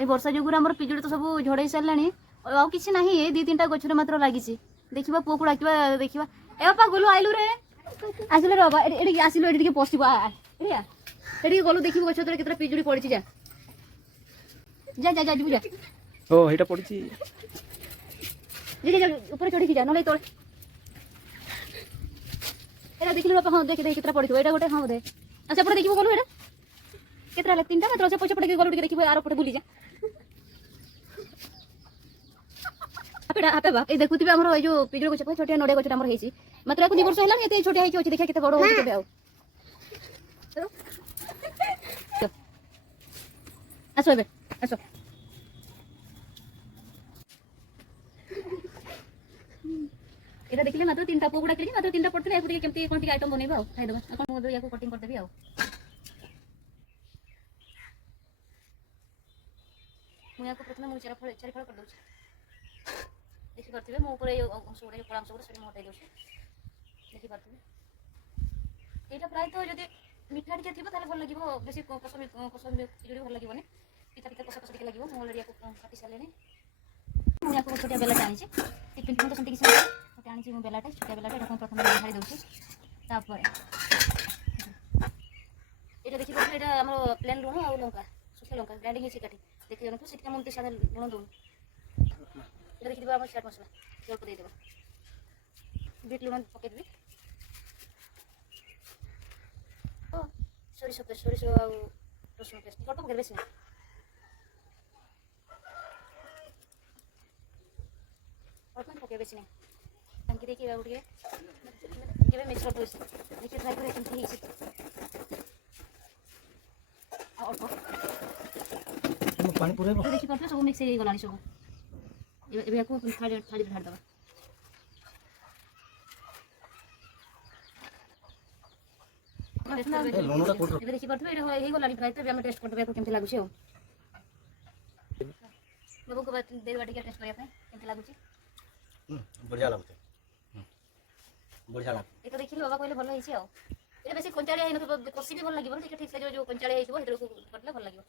ए वर्षा जोगुर आमर पिजुड़ी तो सब झड़े सारे आउ कि ना ये 2-3टा गचरे मात्र लगी देखा पुआ को डाकवा देखा ए बापा गोलू आइलु रे आसिले रे बाबा एडी आसिलो एडी के पसिबो एडिया एडी गोलू देखिबो गछ तरे केतरा पिजुड़ी पड़ी जा जा जा जा जीबू जा ओ हेटा पड़ी जा जा ऊपर चढ़ी जा नले तोले एरा देखिलु बापा हां देख देख केतरा पड़ी एटा गोटे हां दे अच्छा पड़े देखिबो गोलू एडा केतरा ले 3टा मात्र से पछे पड़े गोलू के देखिबो आरो पड़े बुली जा आपेडा आपे बा ए देखुतिबे हमर ए जो पिजुड़ी गछ छोटिया नडे गछ हमर हेची मात्र को 2 वर्ष होला एते छोटिया हेची अछि देखा केते बड़ होई केबे आउ आसो एबे आसो एटा देखिले मात्र 3टा पोगुडा केली मात्र 3टा पड़तले एकुटी केमती कोन टी आइटम बनेबा खाइ देबा अपन मो याको कटिंग कर देबी आउ मु याको प्रथमे मु चारि फळ कर दउछ देखि करथिबे मो ऊपर अंश गुडे पराम सब सरी मोटाई दउछ देखि करथिबे एटा प्राय तो जदि मिठा टिके थिबो ताले भल लागिवो बेसी कसम पिजुड़ी भल लागिवोनी पिता पिता कसा कसा टिके लागिवो मो ऑलरेडी याको काटी सालेनी मु याको छोटिया बेलाटा आनिछि टिफिन तो संति किछ छोटे आनिछि मु बेलाटा छोटिया बेलाटा एटा प्रथमे ढाली दउछि तापर एटा देखि करथिबे एटा हमर प्लेन लुण आ लंका सुखा लंका ग्राइंडिंग हिछि काटी देखि जनो सेटा मुंती सादा लुण दउ एटा देखि दिबा हमर चाट मसला जल्प दे देबा बीट लुण पके देबी ओ सरिसो पेस्ट सरिसो आ रसुन पेस्ट कट पके बेसी और पके बेसी नहीं तांकी देखि उठिए केबे मिक्स कर दोस देखि ट्राई करे केमती हिछि और पानी पूरे देखि करते सब मिक्स हे गलानी सब एबे को थाली ढाल दबा लोनोटा कोट एबे देखि करते हे गलानी फ्राई तो हम टेस्ट करते केमती लागुछि हो बाबू को बात दे बाटी के टेस्ट करिया पे केमती लागुछि बढ़िया लागुछ बढ़िया लाग ए तो देखिलो बाबा कहले भलो हिछि आ ए बेसी कंचाळिया हिन तो कसी भी भल लागिबो ठीक से जो कंचाळिया हिथिबो हेतरो को कटले भल लागिबो